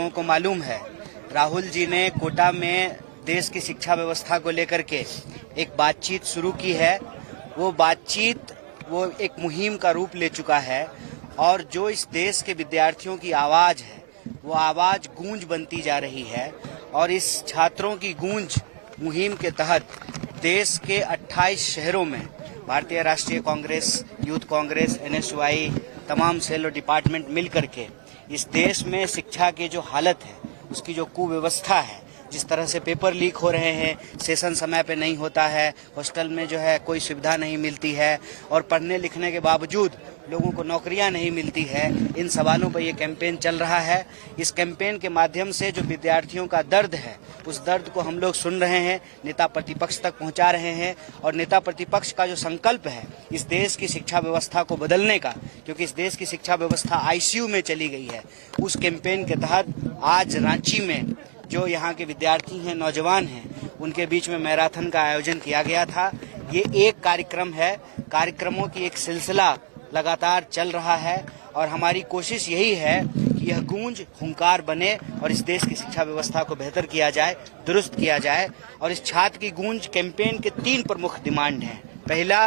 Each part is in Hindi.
लोगों को मालूम है, राहुल जी ने कोटा में देश की शिक्षा व्यवस्था को लेकर के एक बातचीत शुरू की है। वो बातचीत वो एक मुहिम का रूप ले चुका है और जो इस देश के विद्यार्थियों की आवाज है वो आवाज गूंज बनती जा रही है। और इस छात्रों की गूंज मुहिम के तहत देश के 28 शहरों में भारतीय राष्ट्रीय कांग्रेस, यूथ कांग्रेस, एनएसयूआई, तमाम सेल और डिपार्टमेंट मिल करके इस देश में शिक्षा की जो हालत है, उसकी जो कुव्यवस्था है, जिस तरह से पेपर लीक हो रहे हैं, सेशन समय पे नहीं होता है, हॉस्टल में जो है कोई सुविधा नहीं मिलती है और पढ़ने लिखने के बावजूद लोगों को नौकरियां नहीं मिलती है, इन सवालों पर ये कैंपेन चल रहा है। इस कैंपेन के माध्यम से जो विद्यार्थियों का दर्द है, उस दर्द को हम लोग सुन रहे हैं, नेता प्रतिपक्ष तक पहुंचा रहे हैं। और नेता प्रतिपक्ष का जो संकल्प है इस देश की शिक्षा व्यवस्था को बदलने का, क्योंकि इस देश की शिक्षा व्यवस्था आईसीयू में चली गई है, उस कैंपेन के तहत आज रांची में जो यहाँ के विद्यार्थी हैं, नौजवान हैं, उनके बीच में मैराथन का आयोजन किया गया था। ये एक कार्यक्रम है, कार्यक्रमों की एक सिलसिला लगातार चल रहा है और हमारी कोशिश यही है कि यह गूंज हुंकार बने और इस देश की शिक्षा व्यवस्था को बेहतर किया जाए, दुरुस्त किया जाए। और इस छात्र की गूंज कैंपेन के 3 प्रमुख डिमांड हैं। पहला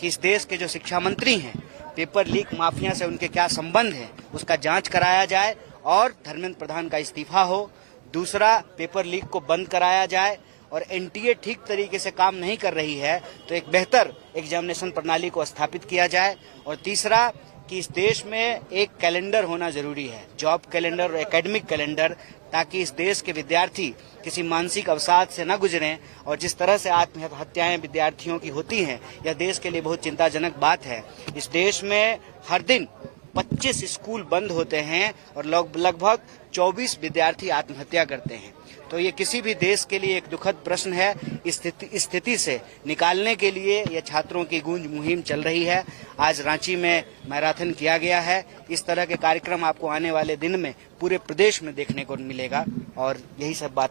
कि इस देश के जो शिक्षा मंत्री हैं, पेपर लीक माफिया से उनके क्या संबंध है, उसका जांच कराया जाए और धर्मेंद्र प्रधान का इस्तीफा हो। दूसरा, पेपर लीक को बंद कराया जाए और एनटीए ठीक तरीके से काम नहीं कर रही है तो एक बेहतर एग्जामिनेशन प्रणाली को स्थापित किया जाए। और तीसरा कि इस देश में एक कैलेंडर होना जरूरी है, जॉब कैलेंडर और एकेडमिक कैलेंडर, ताकि इस देश के विद्यार्थी किसी मानसिक अवसाद से न गुजरें। और जिस तरह से आत्महत्याएं विद्यार्थियों की होती हैं, यह देश के लिए बहुत चिंताजनक बात है। इस देश में हर दिन 25 स्कूल बंद होते हैं और लगभग 24 विद्यार्थी आत्महत्या करते हैं। तो ये किसी भी देश के लिए एक दुखद प्रश्न है। इस स्थिति से निकालने के लिए यह छात्रों की गूंज मुहिम चल रही है। आज रांची में मैराथन किया गया है। इस तरह के कार्यक्रम आपको आने वाले दिन में पूरे प्रदेश में देखने को मिलेगा और यही सब बात